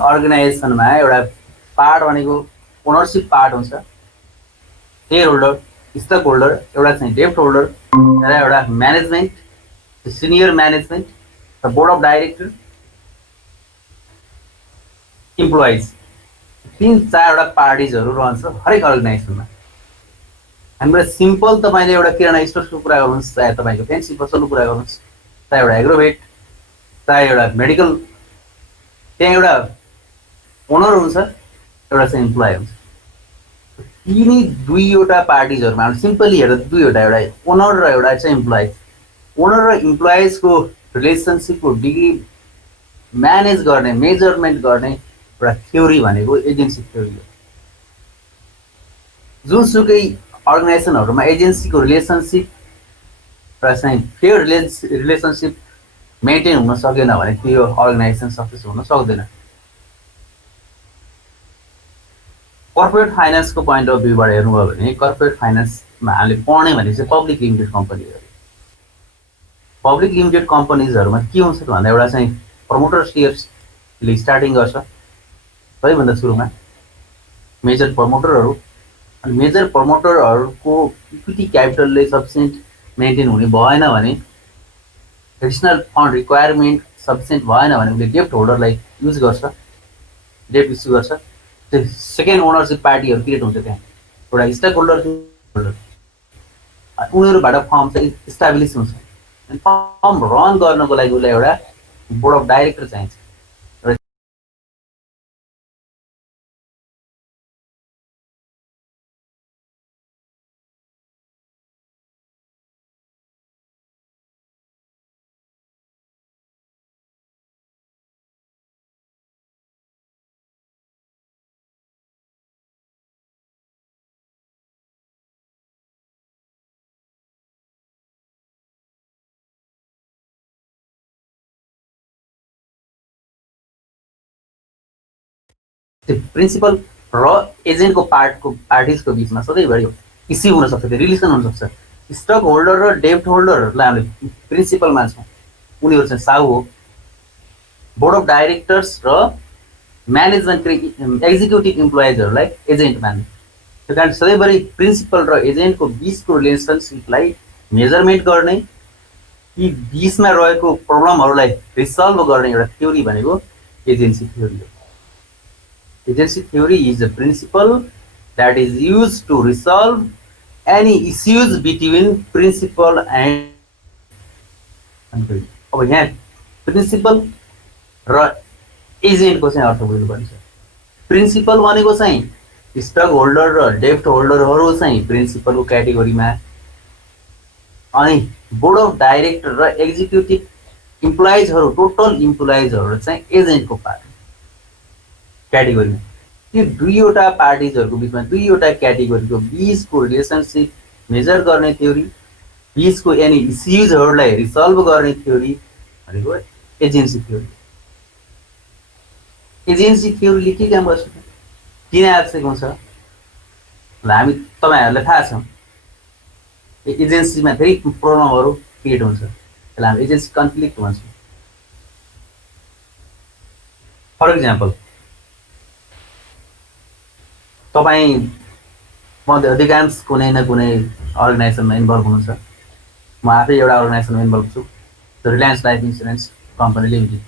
अर्गनाइजेसनमा एउटा पार्ट भनेको ownership part हुन्छ, शेयर होल्डर, स्टक होल्डर, एउटा चाहिँ डेप्ट होल्डर र एउटा म्यानेजमेन्ट, सिनियर म्यानेजमेन्ट र बोर्ड अफ डाइरेक्टर, इम्प्लोइज, 3-4वटा पार्टिजहरू रहन्छ हरेक अर्गनाइजेसनमा। हामीलाई सिम्पल तपाईँले एउटा किराना स्टोरको कुरा गर्नुहोस्, चाहे तपाईँको फ्यान्सी पसलको कुरा गर्नुहोस्, चाहे एउटा एग्रोभेट, चाहे एउटा मेडिकल, त्यहाँ एउटा ओनर हुन्छ, एउटा चाहिँ इम्प्लोइ हुन्छ। यिनी दुईवटा पार्टिजहरूमा सिम्पली हेर्दा दुईवटा, एउटा ओनर र एउटा चाहिँ इम्प्लोइ। ओनर र इम्प्लोइजको रिलेसनसिपको डिग्री म्यानेज गर्ने, मेजरमेन्ट गर्ने एउटा थ्योरी भनेको एजेन्सी थ्योरी हो। जुनसुकै अर्गनाइजेसनहरूमा एजेन्सीको रिलेसनसिप र चाहिँ फेयर रिलेसनसिप मेन्टेन हुन सकेन भने त्यो अर्गनाइजेसन सक्सेस हुन सक्दैन। कर्पोरेट फाइनेन्सको पोइन्ट अफ भ्यूबाट हेर्नुभयो भने कर्पोरेट फाइनेन्समा हामीले पढ्ने भने चाहिँ पब्लिक लिमिटेड कम्पनीहरू। पब्लिक लिमिटेड कम्पनीजहरूमा के हुन्छ भन्दा एउटा चाहिँ प्रमोटर सेयर्सले स्टार्टिङ गर्छ सबैभन्दा सुरुमा, मेजर प्रमोटरहरू। अनि मेजर प्रमोटरहरूको इक्विटी क्यापिटलले सफिसियन्ट मेन्टेन हुने भएन भने, एडिसनल फन्ड रिक्वायरमेन्ट सफिसियन्ट भएन भने उसले डेप्ट होल्डरलाई युज गर्छ, डेप्ट इस्यु गर्छ। त्यो सेकेन्ड ओनरसिप पार्टीहरू क्रिएट हुन्छ त्यहाँ, एउटा स्टक होल्डर, उनीहरूबाट फर्म चाहिँ इस्टाब्लिस हुन्छ। अनि फर्म रन गर्नको लागि उसलाई एउटा बोर्ड अफ डाइरेक्टर चाहिन्छ। त्यो प्रिन्सिपल र एजेन्टको पार्टिजको बिचमा सधैँभरि इस्यु हुनसक्छ, त्यो रिलेसन हुनसक्छ। स्टक होल्डर र डेप्ट होल्डरहरूलाई हामीले प्रिन्सिपल मान्छौँ, उनीहरू चाहिँ साउ हो। बोर्ड अफ डाइरेक्टर्स र म्यानेजमेन्ट एक्जिक्युटिभ इम्प्लोइजहरूलाई एजेन्ट मान्ने। त्यो कारण सधैँभरि प्रिन्सिपल र एजेन्टको बिचको रिलेसनसिपलाई मेजरमेन्ट गर्ने, ती बिचमा रहेको प्रब्लमहरूलाई रिसल्भ गर्ने एउटा थ्योरी भनेको एजेन्सी थ्योरी हो। Agency theory is a principle that is used to resolve any issues between principal and अब यहाँ प्रिन्सिपल र एजेन्टको चाहिँ अर्थ बुझ्नुपर्छ। प्रिन्सिपल भनेको चाहिँ स्टक होल्डर र डेप्ट होल्डरहरू चाहिँ प्रिन्सिपलको क्याटेगोरीमा, अनि बोर्ड अफ डाइरेक्टर र एक्जिक्युटिभ इम्प्लोइजहरू, टोटल इम्प्लोइजहरू चाहिँ एजेन्टको पार्ट क्याटेगोरीमा। त्यो दुईवटा पार्टिजहरूको बिचमा, दुईवटा क्याटेगोरीको बिचको रिलेसनसिप मेजर गर्ने थ्योरी, बिचको एनी इस्युजहरूलाई रिसल्भ गर्ने थ्योरी भनेको एजेन्सी थ्योरी। एजेन्सी थ्योरीले के काम गर्छ, किन आवश्यक हुन्छ? हामी तपाईँहरूलाई थाहा छ एजेन्सीमा धेरै प्रब्लमहरू क्रिएट हुन्छ, त्यसलाई हामी एजेन्सी कन्फ्लिक्ट भन्छौँ। फर इक्जाम्पल, तपाईँ मध्ये अधिकांश कुनै न कुनै अर्गनाइजेसनमा इन्भल्भ हुनुहुन्छ। म आफै एउटा अर्गनाइजेसनमा इन्भल्भ छु, Reliance life insurance company limited.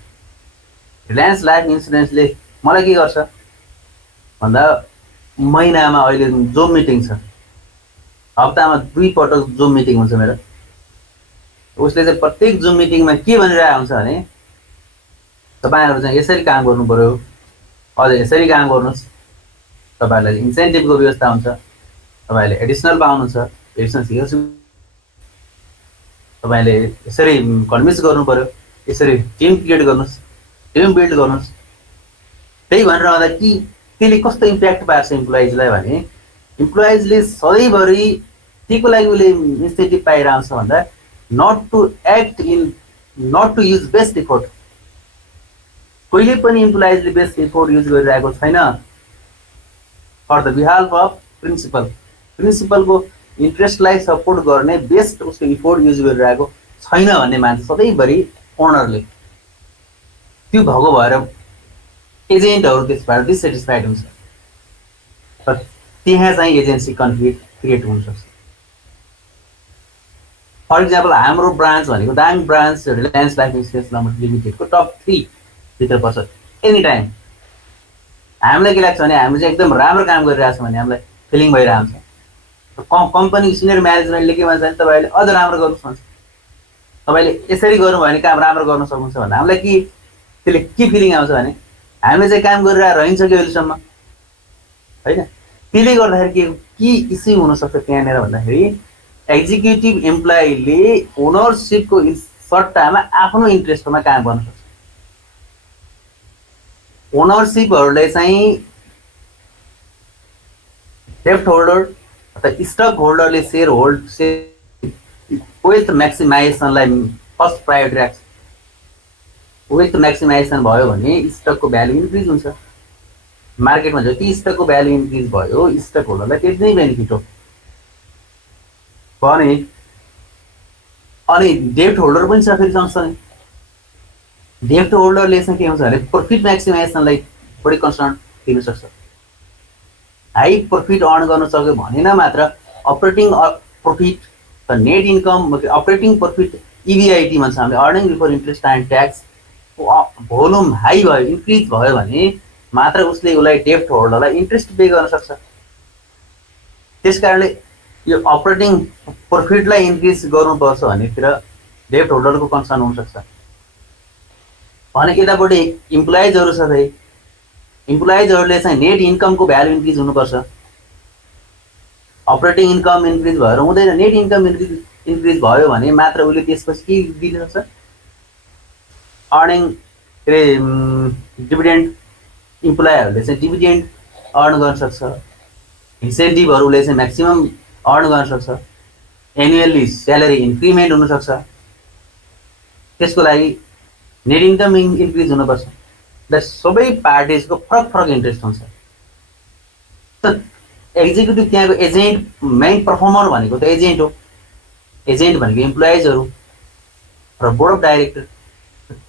Reliance life इन्सुरेन्सले मलाई के गर्छ भन्दा, महिनामा अहिले जुम मिटिङ छ, हप्तामा 2 पटक जुम मिटिङ हुन्छ मेरो। उसले चाहिँ प्रत्येक जुम मिटिङमा के भनिरहेको हुन्छ भने, तपाईँहरू चाहिँ यसरी काम गर्नु पर्यो, अझ यसरी काम गर्नुहोस्, तपाईँहरूलाई इन्सेन्टिभको व्यवस्था हुन्छ, तपाईँहरूले एडिसनल पाउनुहुन्छ, एडिसनल सिक्योरिटी तपाईँले यसरी कन्भिन्स गर्नु पर्यो, यसरी टिम क्रिएट गर्नुहोस्, टिम बिल्ड गर्नुहोस्। त्यही भनेर आउँदा कि त्यसले कस्तो इम्प्याक्ट पार्छ इम्प्लोइजलाई भने, इम्प्लोइजले सधैँभरि केको लागि उसले इन्सेन्टिभ पाइरहन्छ भन्दा, not to use best effort. कहिले पनि इम्प्लोइजले बेस्ट इफोर्ट युज गरिरहेको छैन फर द बिहाल्फ अफ प्रिन्सिपल। प्रिन्सिपलको इन्ट्रेस्टलाई सपोर्ट गर्ने बेस्ट उसको इफोर्ट युज गरिरहेको छैन भन्ने मान्छ सधैँभरि ओनरले। त्यो भएको भएर एजेन्टहरू त्यसबाट डिसेटिस्फाइड हुन्छ र त्यहाँ चाहिँ एजेन्सी कन्फ्लिक्ट क्रिएट हुनसक्छ। फर इक्जाम्पल हाम्रो ब्रान्च भनेको दामी ब्रान्च रिलायन्स लाइफ इन्सुरेन्स लिमिटेडको टप 3 भित्र पर्छ। एनी टाइम हामीलाई के लाग्छ भने हामी चाहिँ एकदम राम्रो काम गरिरहेको छ भने हामीलाई फिलिङ भइरहेको छ। कम्पनी सिनियर म्यानेजमेन्टले के भन्छ भने तपाईँले अझ राम्रो गर्नुहोस् भन्छ, तपाईँले यसरी गर्नु भयो भने काम राम्रो गर्न सक्नुहुन्छ भने हामीलाई त्यसले के फिलिङ आउँछ भने हामीले चाहिँ काम गरिरहेर रहन्छ कि अहिलेसम्म होइन। त्यसले गर्दाखेरि के इस्यु हुनसक्छ त्यहाँनिर भन्दाखेरि एक्जिक्युटिभ इम्प्लोइले ओनरसिपको सट्टामा आफ्नो इन्ट्रेस्टमा काम गर्न सक्छ। ओनरसिपहरूले चाहिँ डेप्ट होल्डर अथवा स्टक होल्डरले सेयर वेल्थ म्याक्सिमाइजेसनलाई फर्स्ट प्रायोरिटी राख्छ। वेल्थ म्याक्सिमाइजेसन भयो भने स्टकको भ्यालु इन्क्रिज हुन्छ। मार्केटमा जति स्टकको भ्यालु इन्क्रिज भयो स्टक होल्डरलाई त्यति नै बेनिफिट हो भने। अनि डेप्ट होल्डर पनि छ फेरि सँगसँगै। डेप्ट होल्डरले चाहिँ के हुन्छ भने प्रफिट म्याक्सिमाइजेसनलाई बढी कन्सर्न दिन सक्छ। हाई प्रफिट अर्न गर्न सक्यो भने न मात्र अपरेटिङ प्रफिट र net income operating profit EBIT भन्छ हामीले, earning before interest and tax volume high भयो इन्क्रिज भयो भने मात्र उसलाई डेप्ट होल्डरलाई इन्ट्रेस्ट पे गर्न सक्छ। त्यसकारणले यो अपरेटिङ प्रफिटलाई इन्क्रिज गर्नुपर्छ भनेतिर डेप्ट होल्डरको कन्सर्न हुनसक्छ भने। यतापट्टि इम्प्लोइजहरू छ फेरि, इम्प्लोइजहरूले चाहिँ नेट इन्कमको भ्यालु इन्क्रिज हुनुपर्छ। अपरेटिङ इन्कम इन्क्रिज भएर हुँदैन, नेट इन्कम इन्क्रिज भयो भने मात्र उसले त्यसपछि के दिन सक्छ, अर्निङ के अरे डिभिडेन्ड इम्प्लोइहरूले चाहिँ डिभिडेन्ड अर्न गर्न सक्छ। इन्सेन्टिभहरूले चाहिँ म्याक्सिमम अर्न गर्न सक्छ। एनुअली स्यालेरी इन्क्रिमेन्ट हुनसक्छ। त्यसको लागि नेट इन्कम इन्क्रिज हुनुपर्छ। र सबै पार्टिजको फरक फरक इन्ट्रेस्ट हुन्छ। त एक्जिक्युटिभ त्यहाँको एजेन्ट मेन पर्फर्मर भनेको त एजेन्ट हो। एजेन्ट भनेको इम्प्लोइजहरू र बोर्ड अफ डाइरेक्टर,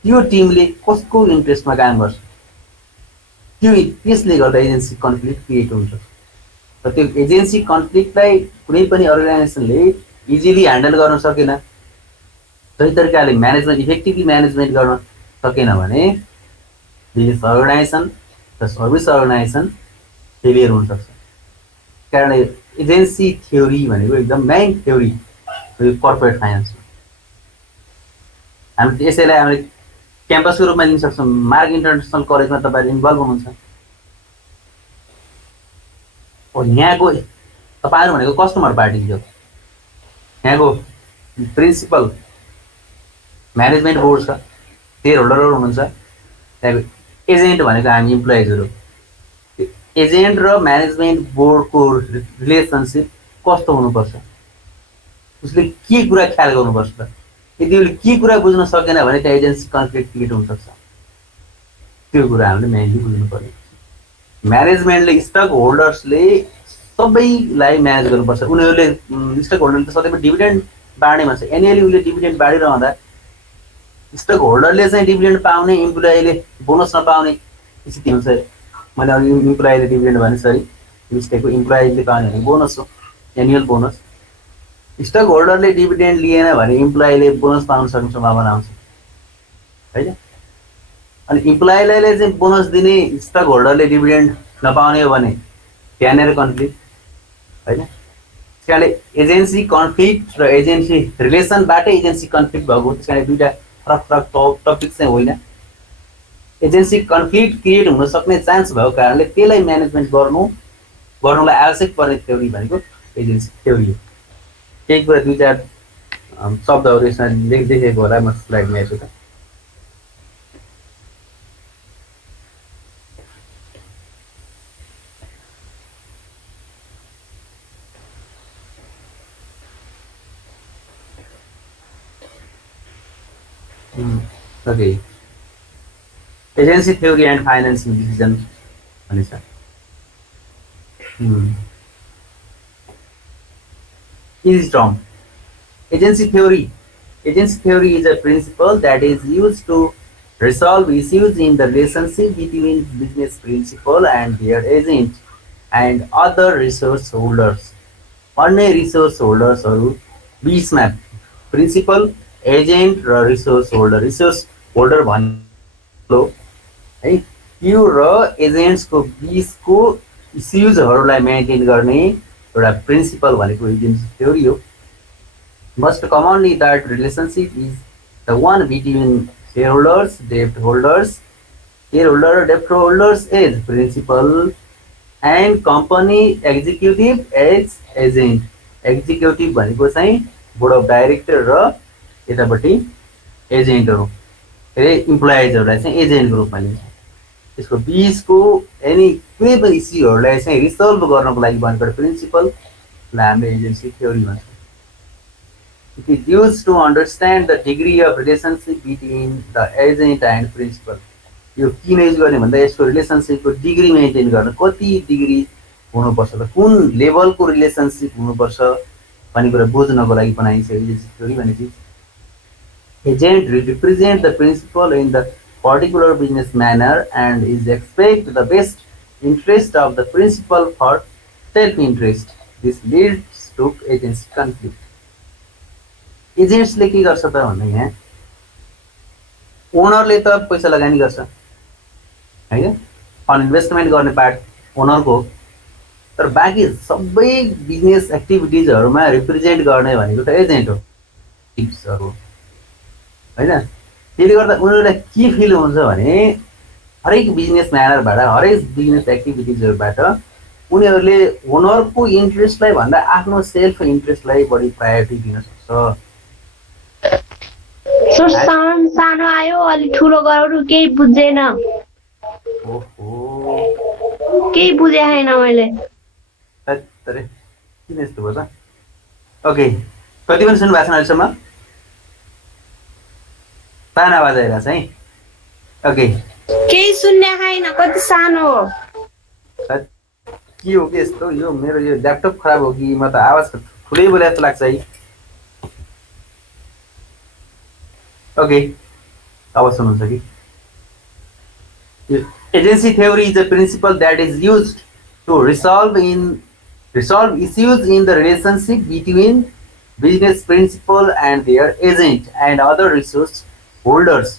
त्यो टिमले कसको इन्ट्रेस्टमा काम गर्छ त्यसले गर्दा एजेन्सी कन्फ्लिक्ट क्रिएट हुन्छ। र त्यो एजेन्सी कन्फ्लिक्टलाई कुनै पनि अर्गनाइजेसनले इजिली ह्यान्डल गर्न सकेन, सही तरिकाले म्यानेजमेन्ट इफेक्टिभली म्यानेजमेन्ट गर्न सकेन भने बिजनेस अर्गनाइजेसन र सर्भिस अर्गनाइजेसन फेलियर हुनसक्छ। कारण एजेन्सी थ्योरी भनेको एकदम मेन थ्योरी कर्पोरेट फाइनेन्समा। हामी यसैलाई हामीले क्याम्पसको रूपमा लिन सक्छौँ। मार्ग इन्टरनेसनल कलेजमा तपाईँहरू इन्भल्भ हुनुहुन्छ। यहाँको तपाईँहरू भनेको कस्टमर पार्टी हो। यहाँको प्रिन्सिपल म्यानेजमेन्ट बोर्ड छ, सेयर होल्डरहरू हुनुहुन्छ। त्यहाँको एजेन्ट भनेको हामी इम्प्लोइजहरू। एजेन्ट र म्यानेजमेन्ट बोर्डको रिलेसनसिप कस्तो हुनुपर्छ, उसले के कुरा ख्याल गर्नुपर्छ त। यदि उसले के कुरा बुझ्न सकेन भने त्यहाँ एजेन्सी कन्फ्लिक्ट क्रिएट हुनसक्छ। त्यो कुरा हामीले मेनली बुझ्नु पर्यो। म्यानेजमेन्टले स्टक होल्डर्सले सबैलाई म्यानेज गर्नुपर्छ। उनीहरूले स्टक होल्डरले त सधैँ डिभिडेन्ड बाँड्ने भन्छ। एनुअली उसले डिभिडेन्ड बाँडिरहँदा स्टक होल्डरले चाहिँ डिभिडेन्ड पाउने, इम्प्लोइले बोनस नपाउने स्थिति हुन्छ। मैले अघि इम्प्लोइले डिभिडेन्ड भने सरी मिस्टेक हो, इम्प्लोइले पाउने भने बोनस हो, एनुअल बोनस। स्टक होल्डरले डिभिडेन्ड लिएन भने इम्प्लोइले बोनस पाउन सक्ने सम्भावना हुन्छ होइन। अनि इम्प्लोइलाई चाहिँ बोनस दिने स्टक होल्डरले डिभिडेन्ड नपाउने हो भने त्यहाँनिर कन्फ्लिक्ट होइन। त्यसकारणले एजेन्सी कन्फ्लिक्ट र एजेन्सी रिलेसनबाटै एजेन्सी कन्फ्लिक्ट भएको। त्यस कारण दुईवटा फरक फरक टपिक चाहिँ होइन। एजेन्सी कन्फ्लिक्ट क्रिएट हुन सक्ने चान्स भएको कारणले त्यसलाई म्यानेजमेन्ट गर्नुलाई आवश्यक पर्ने थ्योरी भनेको एजेन्सी थ्योरी हो। केही कुरा दुई चार शब्दहरू यसमा देखेको होला, म स्लाइडमा हेर्छु त। Okay. Agency theory and financing decision. Anissa. Easy term. Agency theory. Agency theory is a principle that is used to resolve issues in the relationship between business principal and their agent and other resource holders. अन्य resource होल्डर्सहरू बीचमा principal agent र resource holder भन्नु है यो र एजेन्ट्सको बीचको इस्युजहरूलाई maintain गर्ने एउटा प्रिन्सिपल भनेको एजेन्सी थ्योरी हो. Most commonly that relationship is the one between shareholders, debt holders, shareholder, debt holders as principal and company executive as agent. Executive भनेको चाहिँ बोर्ड अफ डाइरेक्टर र यतापट्टि एजेन्टहरू इम्प्लोइजहरूलाई चाहिँ एजेन्टको रूपमा लिन्छ. त्यसको बीचको एनी कुनै पनि इस्युहरूलाई चाहिँ रिसल्भ गर्नको लागि भनेको प्रिन्सिपललाई हामीले एजेन्सी थ्योरी भन्छौँ. It is used to understand the degree of relationship between the agent and principal. यो किन युज गर्ने भन्दा यसको रिलेसनसिपको डिग्री मेन्टेन गर्न कति डिग्री हुनुपर्छ त कुन लेभलको रिलेसनसिप हुनुपर्छ भन्ने कुरा बुझ्नको लागि बनाइन्छ एजेन्सी थ्योरी भन्ने चिज. Agent represent the principal in the particular business manner and is expect the best interest of the principal for self interest. This leads to agency conflict. एजेन्ट्सले के गर्छ त भन्दा यहाँ ओनरले त पैसा लगानी गर्छ हैन, इन्भेस्टमेन्ट गर्ने पार्ट ओनरको, तर बाँकी सबै बिजनेस एक्टिभिटिजहरूमा रिप्रेजेन्ट गर्ने भनेको त एजेन्ट हो हैन. त्यसले गर्दा उनीहरूलाई के फिल हुन्छ भने हरेक बिजनेस म्यानरबाट हरेक बिजनेस एक्टिभिटिजहरूबाट उनीहरूले ओनरको इन्ट्रेस्टलाई भन्दा आफ्नो सेल्फ इन्ट्रेस्टलाई बढी प्रायोरिटी दिन सक्छ. सर सानो आयो अलि ठुलो गराउनु केही बुझ्दैन. ओहो केही बुझे छैन मैले. अरे किन यस्तो भयो त? ओके कति पनि सुन्नु भएको छैन अहिलेसम्म? सानो आवाज आइरहेको छ है. ओके केही सुन्ने छैन कति सानो हो. के हो कि यस्तो यो मेरो यो ल्यापटप खराब हो कि म त आवाज ठुलै बोले जस्तो लाग्छ है. ओके अब सुन्नुहुन्छ कि agency theory is a principle that is used to resolve issues in the relationship between business principal and their agent and other resource holders.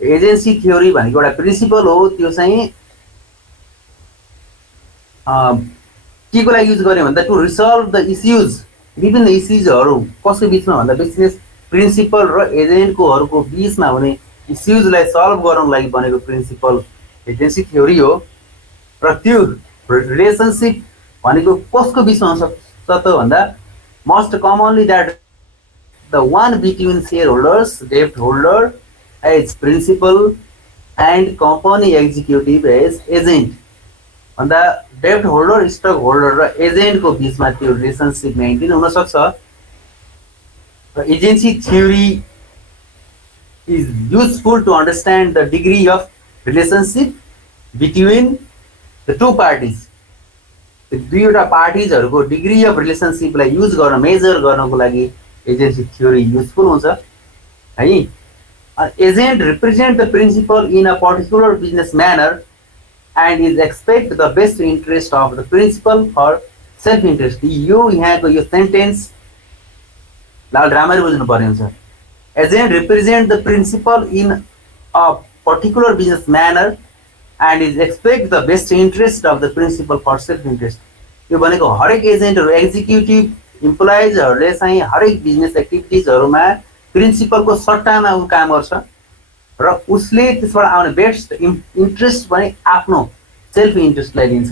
Agency theory भनेको एउटा प्रिन्सिपल हो. त्यो चाहिँ के को लागि युज गर्ने भन्दा टु रिसल्भ द इस्युज विभिन्न इस्युजहरू कसको बिचमा भन्दा बिजनेस प्रिन्सिपल र एजेन्टकोहरूको बिचमा हुने इस्युजलाई सल्भ गर्नको लागि बनेको प्रिन्सिपल एजेन्सी थ्योरी हो. र त्यो रिलेसनसिप भनेको कसको बिचमा हुनसक्छ त भन्दा most commonly that the one between shareholders, डेप्ट holder as principal and company executive as agent भन्दा डेप्ट होल्डर, स्टक होल्डर र एजेन्टको बिचमा त्यो रिलेसनसिप मेन्टेन हुनसक्छ. Agency theory is useful to understand the degree of relationship between the two parties. The दुईवटा पार्टिजहरूको डिग्री अफ रिलेसनसिपलाई युज गर्न मेजर गर्नको लागि एजेन्सी थ्योरी युजफुल हुन्छ है. Agent represent the principal in a particular business manner and is expect the best interest of the principal for self interest. यो यहाँको यो सेन्टेन्स राम्ररी बुझ्नु पर्ने हुन्छ. Agent represent the principal in a particular business manner and is expect the best interest of the principal for self interest. यो भनेको हरेक एजेन्टहरू एक्जिक्युटिभ इम्प्लोइजहरूले चाहिँ हरेक बिजनेस एक्टिभिटिजहरूमा प्रिन्सिपलको सट्टामा ऊ काम गर्छ र उसले त्यसबाट आउने बेस्ट इन्ट्रेस्ट भने आफ्नो सेल्फ इन्ट्रेस्टलाई लिन्छ.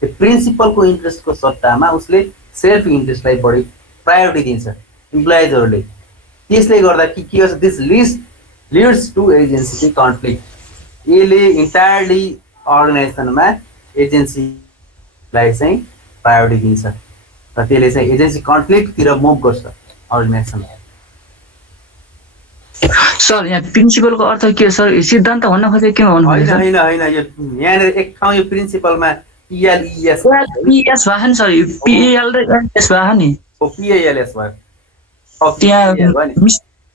त्यो प्रिन्सिपलको इन्ट्रेस्टको सट्टामा उसले सेल्फ इन्ट्रेस्टलाई बढी प्रायोरिटी दिन्छ इम्प्लोइजहरूले. त्यसले गर्दा के गर्छ this leads to agency conflict. यसले इन्टायरली अर्गनाइजेसनमा एजेन्सीलाई चाहिँ प्रायोरिटी दिन्छ र त्यसले चाहिँ एजेन्सी कन्फ्लिक्टतिर मुभ गर्छ अर्गनाइजेसनलाई. सर यहाँ प्रिन्सिपलको अर्थ के हो सर? सिद्धान्त भन्न खोजेको के भन्नु होइन होइन होइन यो यहाँनिर एक ठाउँ यो प्रिन्सिपलमा पिएलइएस पिएस भयो नि सर. पिएल र एस भयो नि. पिएलएस भयो त्यहाँ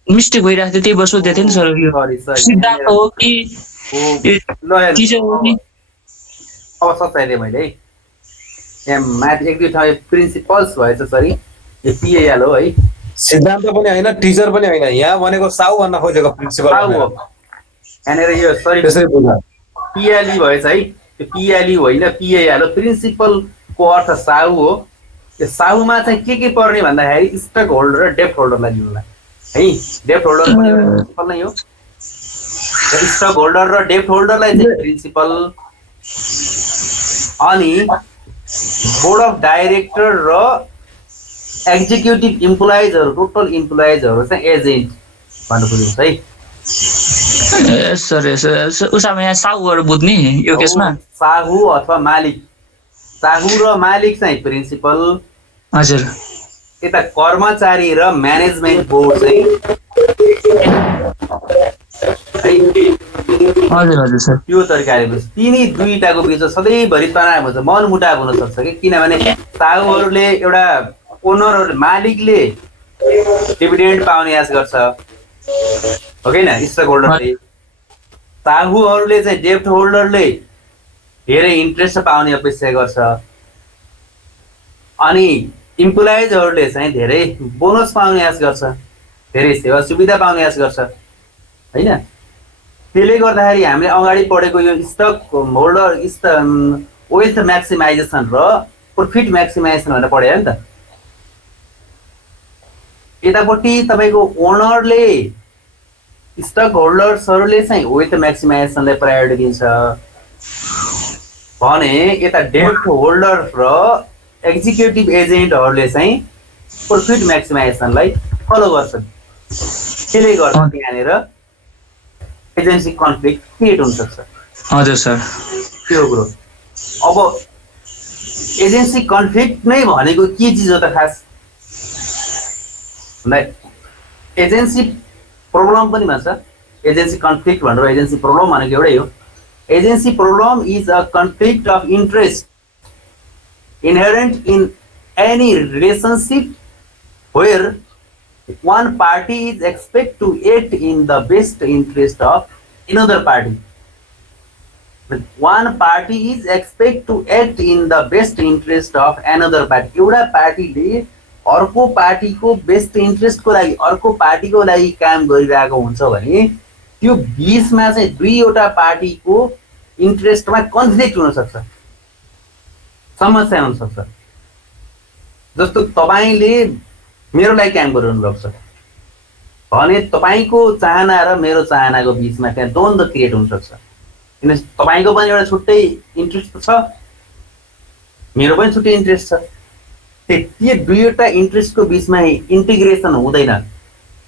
मिस्टेक भइरहेको थियो त्यही भएर सोधेको थिएँ नि सर यो सरी सिद्धान्त हो कि ल टिचर हो कि अब सच्याइदिएँ मैले है। यहाँ माथि एक दुई ठाउँ प्रिन्सिपल्स भएछ सरी यो पिएएल हो है। सिद्धान्त पनि होइन टिचर पनि होइन यहाँ भनेको साउ भन्न खोजेको प्रिन्सिपल साउ हो यहाँनिर यो सरी त्यसरी बुझ्नु पिएलई भएछ है। त्यो पिएलई होइन पिएएल हो। प्रिन्सिपलको अर्थ साउ हो। त्यो साउमा चाहिँ के पर्ने भन्दाखेरि स्टक होल्डर र डेप्ट होल्डरलाई लिनुलाई है। डेप्ट होल्डर पनि प्रिन्सिपल नै हो। स्टक होल्डर र डेप्ट होल्डरलाई चाहिँ प्रिन्सिपल अनि बोर्ड अफ डाइरेक्टर र एक्जिक्युटिभ इम्प्लोइजहरू टोटल इम्प्लोइजहरू चाहिँ एजेन्ट भन्नु खोजिन्छ है। सर उसमा यहाँ साहुहरू बुझ्ने यो केसमा साहु अथवा मालिक। साहु र मालिक चाहिँ प्रिन्सिपल। हजुर यता कर्मचारी र म्यानेजमेन्ट बोर्ड चाहिँ हजुर हजुर सर त्यो तरिकाले बुझ्छ। तिनी दुईटाको बिचमा सधैँभरि तनाव हुन्छ मनमुटाव हुन सक्छ कि किनभने साहुहरूले एउटा ओनर मालिकले डिभिडेन्ड पाउने आश गर्छ हो कि न स्टक होल्डरले। साहुहरूले चाहिँ डेप्ट होल्डरले धेरै इन्ट्रेस्ट पाउने अपेक्षा गर्छ अनि इम्प्लोइजहरूले चाहिँ धेरै बोनस पाउने आश गर्छ धेरै सेवा सुविधा पाउने आश गर्छ होइन। त्यसले गर्दाखेरि हामीले अगाडि पढेको यो स्टक होल्डर वेल्थ म्याक्सिमाइजेसन र प्रफिट म्याक्सिमाइजेसन भनेर पढ्यो नि त। यतापट्टि तपाईँको ओनरले स्टक होल्डर्सहरूले चाहिँ वेल्थ म्याक्सिमाइजेसनलाई प्रायोरिटी दिन्छ भने यता डेप्ट होल्डर र एक्जिक्युटिभ एजेन्टहरूले चाहिँ प्रफिट म्याक्सिमाइजेसनलाई फलो गर्छ। त्यसले गर्दा यहाँनिर एजेन्सी कन्फ्लिक्ट क्रिएट हुनसक्छ। हजुर सर त्यो कुरो। अब एजेन्सी कन्फ्लिक्ट नै भनेको के चिज हो त खास भन्दा एजेन्सी प्रब्लम पनि भन्छ। एजेन्सी कन्फ्लिक्ट भनेर एजेन्सी प्रब्लम भनेको एउटै हो। Agency problem is a conflict of interest inherent in any relationship where one party is expected to act in the best interest of another party. One party is expected to act in the best interest of another party. एउटा पार्टीले अर्को पार्टीको best इन्ट्रेस्टको लागि अर्को पार्टीको लागि काम गरिरहेको हुन्छ भने त्यो बीचमा चाहिँ दुईवटा पार्टीको इन्ट्रेस्टमा कन्फ्लिक्ट हुन सक्छ समस्या हुन सक्छ। जस्तो तपाईँले मेरो लागि काम गरिरहनु भएको छ भने तपाईँको चाहना र मेरो चाहनाको बिचमा त्यहाँ द्वन्द्व क्रिएट हुन सक्छ किन तपाईँको पनि एउटा छुट्टै इन्ट्रेस्ट छ मेरो पनि छुट्टै इन्ट्रेस्ट छ। त्यो दुईवटा इन्ट्रेस्टको बिचमा इन्टिग्रेसन हुँदैन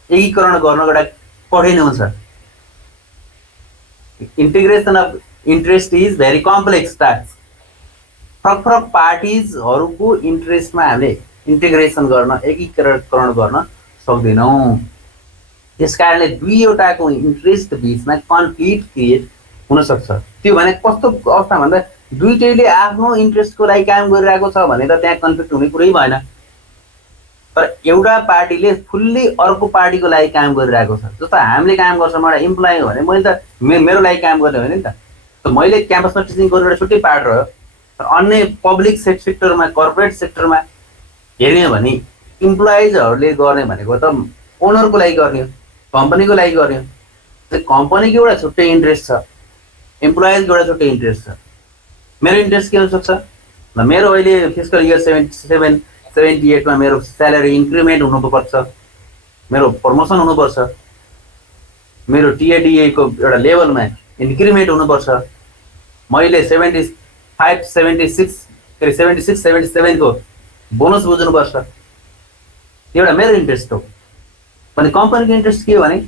एकीकरण गर्नको एउटा कठिन हुन्छ। Integration of interest is very complex task. फरक फरक पार्टिजहरूको इन्ट्रेस्टमा हामीले इन्टिग्रेसन गर्न एकीकरण गर्न सक्दैनौँ। त्यस कारणले दुईवटाको इन्ट्रेस्ट बिचमा कन्फ्लिक्ट क्रिएट हुन सक्छ। त्यो भने कस्तो अवस्था भन्दा दुईटैले आफ्नो इन्ट्रेस्टको लागि काम गरिरहेको छ भने त त्यहाँ कन्फ्लिक्ट हुने कुरै भएन। तर एउटा पार्टीले फुल्ली अर्को पार्टीको लागि काम गरिरहेको छ। जस्तो हामीले काम गर्छौँ एउटा इम्प्लोइ हो भने मैले त मेरो लागि काम गर्ने होइन नि त। मैले क्याम्पसमा टिचिङ गरेर एउटा छुट्टै पार्ट रह्यो। अन्य पब्लिक सेक्टरमा कर्पोरेट सेक्टरमा हेर्ने हो भने इम्प्लोइजहरूले गर्ने भनेको त ओनरको लागि गर्ने हो कम्पनीको लागि गर्ने हो। त्यो कम्पनीको एउटा छुट्टै इन्ट्रेस्ट छ इम्प्लोइजको एउटा छुट्टै इन्ट्रेस्ट छ। मेरो इन्ट्रेस्ट के हुनसक्छ ल मेरो अहिले फिस्कल इयर 78मा मेरो स्यालेरी इन्क्रिमेन्ट हुनुपर्छ मेरो प्रमोसन हुनुपर्छ मेरो टिएडिएको एउटा लेभलमा इन्क्रिमेन्ट हुनुपर्छ मैले 76-77 को बोनस बुझ्नुपर्छ एउटा मेरो इन्ट्रेस्ट हो। भने कम्पनीको इन्ट्रेस्ट के हो भने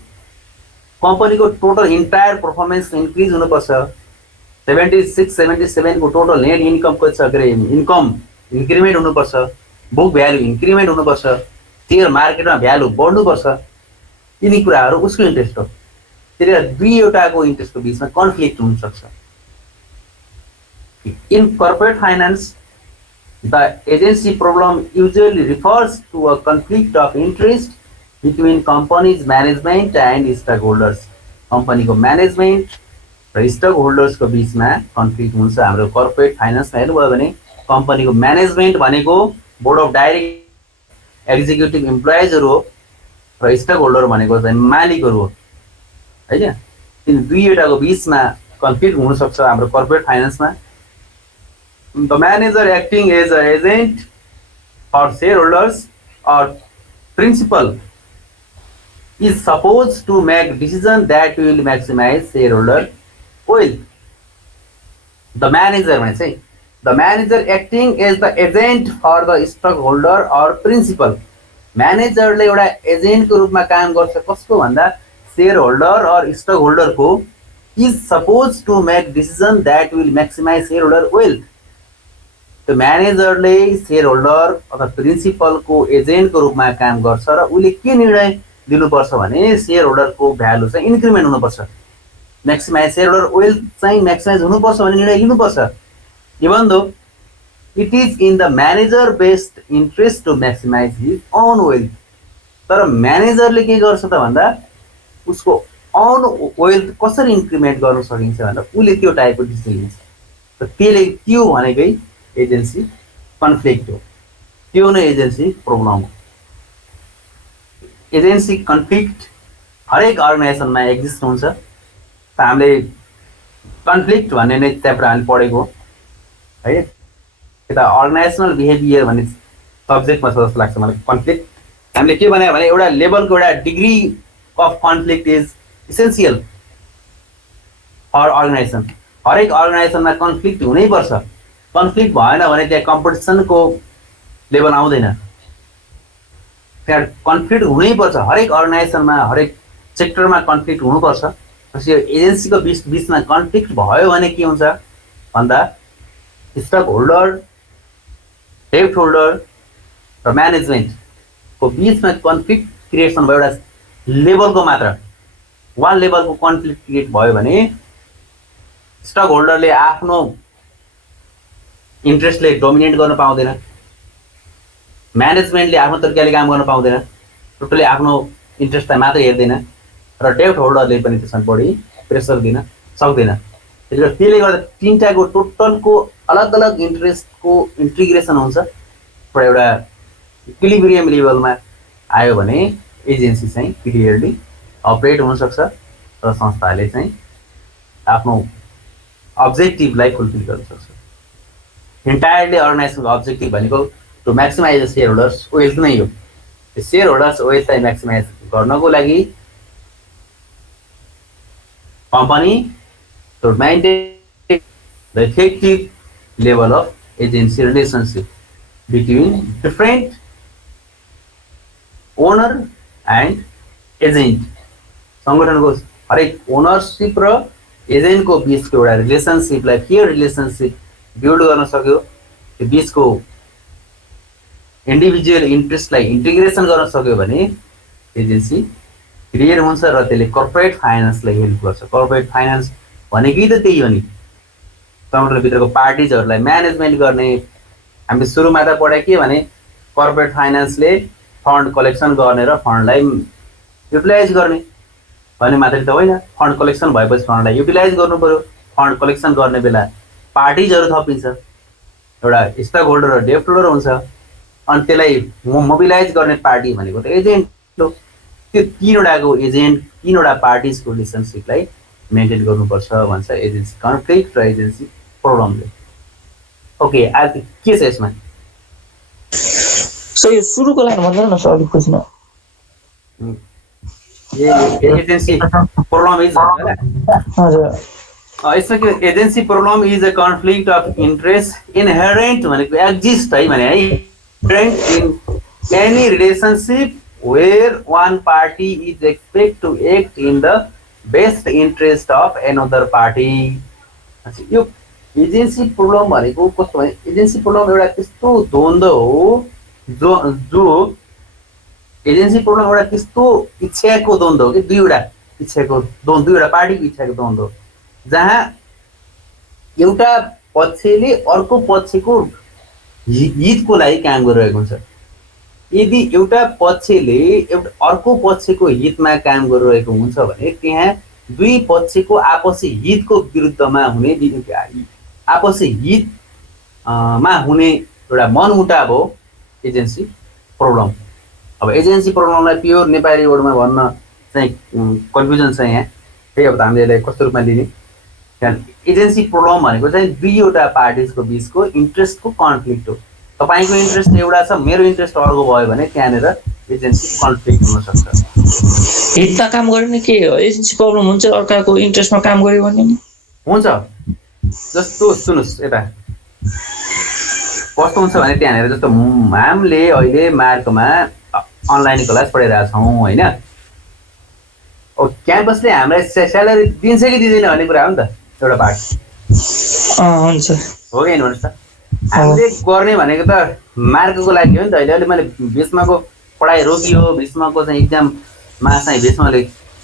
कम्पनीको टोटल इन्टायर पर्फर्मेन्स इन्क्रिज हुनुपर्छ। 76-77 को टोटल नेट इन्कमको छ के इन्कम इन्क्रिमेन्ट हुनुपर्छ बुक भ्यालु इन्क्रिमेन्ट हुनुपर्छ सेयर मार्केटमा भ्यालु बढ्नुपर्छ। यिनी कुराहरू उसको इन्ट्रेस्ट हो। त्यसले दुईवटाको इन्ट्रेस्टको बिचमा कन्फ्लिक्ट हुन सक्छ। In corporate finance, the agency problem usually refers to a conflict of interest between company's management and stockholders. कम्पनीको म्यानेजमेन्ट र स्टक होल्डर्सको बिचमा कन्फ्लिक्ट हुन्छ। हाम्रो कर्पोरेट फाइनेन्समा हेर्नुभयो भने कम्पनीको म्यानेजमेन्ट भनेको बोर्ड अफ डाइरेक्टर एक्जिक्युटिभ इम्प्लोइजहरू हो र स्टक होल्डर भनेको चाहिँ मालिकहरू हो होइन। तिन दुईवटाको बिचमा कन्फ्लिक्ट हुनसक्छ हाम्रो कर्पोरेट फाइनेन्समा। The manager acting as a agent for share holders or principal is supposed to make decision that will maximize shareholder wealth. The manager भने चाहिँ the manager acting as the agent for the stockholder or principal। म्यानेजरले एउटा एजेन्टको रूपमा काम गर्छ कसको भन्दा share holder और stock होल्डरको। is supposed to make decision that will maximize shareholder wealth। त्यो म्यानेजरले शेयर होल्डर अथवा प्रिन्सिपलको एजेन्टको रूपमा काम गर्छ र उसले के निर्णय दिनुपर्छ भने शेयर होल्डरको भ्यालु चाहिँ इन्क्रिमेन्ट हुनुपर्छ, म्याक्सिमाइज शेयर होल्डर वेल्थ चाहिँ म्याक्सिमाइज हुनुपर्छ भन्ने निर्णय लिनुपर्छ। Even though it is in the manager best interest to maximise his own wealth. तर म्यानेजरले के गर्छ त भन्दा उसको ओन वेल्थ कसरी इन्क्रिमेन्ट गर्न सकिन्छ भन्दा उसले त्यो टाइपको डिसिजन लिन्छ। र त्यसले त्यो भनेकै एजेन्सी कन्फ्लिक्ट हो, त्यो नै एजेन्सी प्रब्लम हो। एजेन्सी कन्फ्लिक्ट हरेक अर्गनाइजेसनमा एक्जिस्ट हुन्छ। हामीले कन्फ्लिक्ट भन्ने नै च्याप्टर हामीले पढेको है। यता अर्गनाइजेसनल बिहेभियर भन्ने सब्जेक्टमा छ जस्तो लाग्छ मलाई। कन्फ्लिक्ट हामीले के भन्यो भने एउटा लेभलको एउटा degree of conflict is essential for organisation. हरेक अर्गनाइजेसनमा कन्फ्लिक्ट हुनैपर्छ। कन्फ्लिक्ट भएन भने त्यहाँ कम्पिटिसनको लेभल आउँदैन। त्यहाँ कन्फ्लिक्ट हुनैपर्छ हरेक अर्गनाइजेसनमा, हरेक सेक्टरमा कन्फ्लिक्ट हुनुपर्छ। एजेन्सीको बिचमा कन्फ्लिक्ट भयो भने के हुन्छ भन्दा स्टक होल्डर, डेब्ट होल्डर र म्यानेजमेन्टको बिचमा कन्फ्लिक्ट क्रिएसन भयो एउटा लेभलको मात्र, वान लेभलको कन्फ्लिक्ट क्रिएट भयो भने स्टक होल्डरले आफ्नो इन्ट्रेस्टले डोमिनेट गर्न पाउँदैन, म्यानेजमेन्टले आफ्नो तरिकाले काम गर्न पाउँदैन, टोटली आफ्नो इन्ट्रेस्टलाई मात्रै हेर्दैन र डेब्ट होल्डरले पनि त्यसमा बढी प्रेसर दिन सक्दैन। त्यसले गर्दा तिनटाको टोटलको अलग अलग इन्ट्रेस्टको इन्टिग्रेसन हुन्छ र एउटा इक्विलिब्रियम लेभलमा आयो भने एजेन्सी चाहिँ क्लियरली अपरेट हुनसक्छ र संस्थाले चाहिँ आफ्नो अब्जेक्टिभलाई फुलफिल गर्न सक्छ। इन्टायरली अर्गनाइजेसनको अब्जेक्टिभ भनेको to maximise the shareholders wealth नै हो। शेयर होल्डर्स वेल्थलाई म्याक्सिमाइज गर्नको लागि company to maintain the effective level of agency relationship between different owner and agent. सङ्गठनको हरेक ओनरसिप र एजेन्टको बिचको एउटा रिलेसनसिपलाई फेयर रिलेसनसिप बिल्ड गर्न सक्यो, त्यो बिचको इन्डिभिजुअल इन्ट्रेस्टलाई इन्टिग्रेसन गर्न सक्यो भने एजेन्सी क्लियर हुन्छ र त्यसले कर्पोरेट फाइनेन्सलाई हेल्प गर्छ। कर्पोरेट फाइनेन्स भनेकै त त्यही हो नि, सङ्गठनभित्रको पार्टिजहरूलाई म्यानेजमेन्ट गर्ने। हामीले सुरुमा त पढाइ के भने कर्पोरेट फाइनेन्सले फन्ड कलेक्सन गर्ने र फन्डलाई युटिलाइज गर्ने भन्ने मात्रै त होइन। फन्ड कलेक्सन भएपछि फन्डलाई युटिलाइज गर्नु पर्यो। फन्ड कलेक्सन गर्ने बेला पार्टिजहरू थपिन्छ, एउटा स्टक होल्डर र डेब्ट होल्डर हुन्छ, अनि त्यसलाई मोबिलाइज गर्ने पार्टी भनेको त एजेन्ट हो। त्यो तीनवटाको एजेन्ट, तीनवटा पार्टिजको रिलेसनसिपलाई मेन्टेन गर्नुपर्छ भन्छ एजेन्सी कन्फ्लिक्ट र एजेन्सी प्रब्लमले। ओके, आज के छ यसमा? सो यो सुरुको लाइन भन्दैन न सर, अलिक खोज्न एजेन्सी प्रब्लम इज हजुर यसमा के agency problem is a conflict of interest inherent भनेको एक्जिस्ट है भने है, in any relationship where one party is expected to act in the best interest of another party। यो एजेन्सी प्रब्लम भनेको कस्तो भने एजेन्सी प्रब्लम एउटा त्यस्तो द्वन्द्व हो जो एजेन्सी प्रब्लम एउटा त्यस्तो इच्छाको द्वन्द्व हो कि दुईवटा इच्छाको द्वन्द्व, दुईवटा पार्टीको इच्छाको द्वन्द्व हो जहाँ एउटा पक्षले अर्को पक्षको हितको लागि काम गरिरहेको हुन्छ। यदि एउटा पक्षले एउटा अर्को पक्षको हितमा काम गरिरहेको हुन्छ भने त्यहाँ दुई पक्षको आपसी हितको विरुद्धमा हुने आपसी हित मा हुने एउटा मनमुटाव हो एजेन्सी प्रब्लम। अब एजेन्सी प्रब्लमलाई प्योर नेपाली वर्डमा भन्न चाहिँ कन्फ्युजन छ यहाँ है। अब हामीले यसलाई कस्तो रूपमा लिने, एजेन्सी प्रब्लम भनेको चाहिँ दुईवटा पार्टिजको बिचको इन्ट्रेस्टको कन्फ्लिक्ट हो। तपाईँको इन्ट्रेस्ट एउटा छ, मेरो इन्ट्रेस्ट अर्को भयो भने त्यहाँनिर एजेन्सी कन्फ्लिक्ट हुनसक्छ। हितमा काम गर्यो भने के हो, एजेन्सी प्रब्लम हुन्छ। अर्काको इन्ट्रेस्टमा काम गर्यो भने नि हुन्छ। जस्तो सुन्नुहोस्, यता कस्तो हुन्छ भने त्यहाँनिर जस्तो हामीले अहिले मार्कमा अनलाइन क्लास पढाइरहेको छौँ होइन। अब क्याम्पसले हामीलाई स्यालेरी दिन्छ कि दिँदैन भन्ने कुरा हो नि त एउटा पार्ट। हुन्छ हो कि भन्नुहोस् त। हामीले गर्ने भनेको त मार्कको लागि हो नि त। अहिले मैले बिचमाको पढाइ रोकियो, बिचमाको चाहिँ इक्जाममा चाहिँ बिचमाले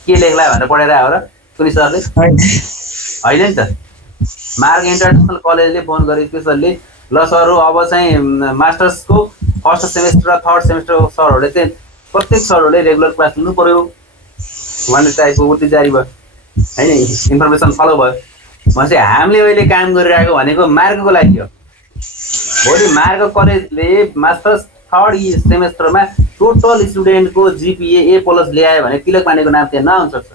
के लेख्ला भनेर पढाइरहेको र कुनै सरले होइन नि त। मार्क इन्टरनेसनल कलेजले फोन गरेको सरले, ल सरहरू अब चाहिँ मास्टर्सको फर्स्ट सेमेस्टर र थर्ड सेमेस्टरको सरहरूले चाहिँ प्रत्येक सरहरूले रेगुलर क्लास लिनु पर्यो भन्ने टाइपको उति जारी भयो होइन, इन्फर्मेसन फलो भयो। भनेपछि हामीले अहिले काम गरिरहेको भनेको मार्कको लागि हो। भोलि मार्क कलेजले मास्टर्स थर्ड सेमेस्टरमा टोटल स्टुडेन्टको जिपिए A+ ल्यायो भने तिलक पानीको नाम त्यहाँ नआउन सक्छ,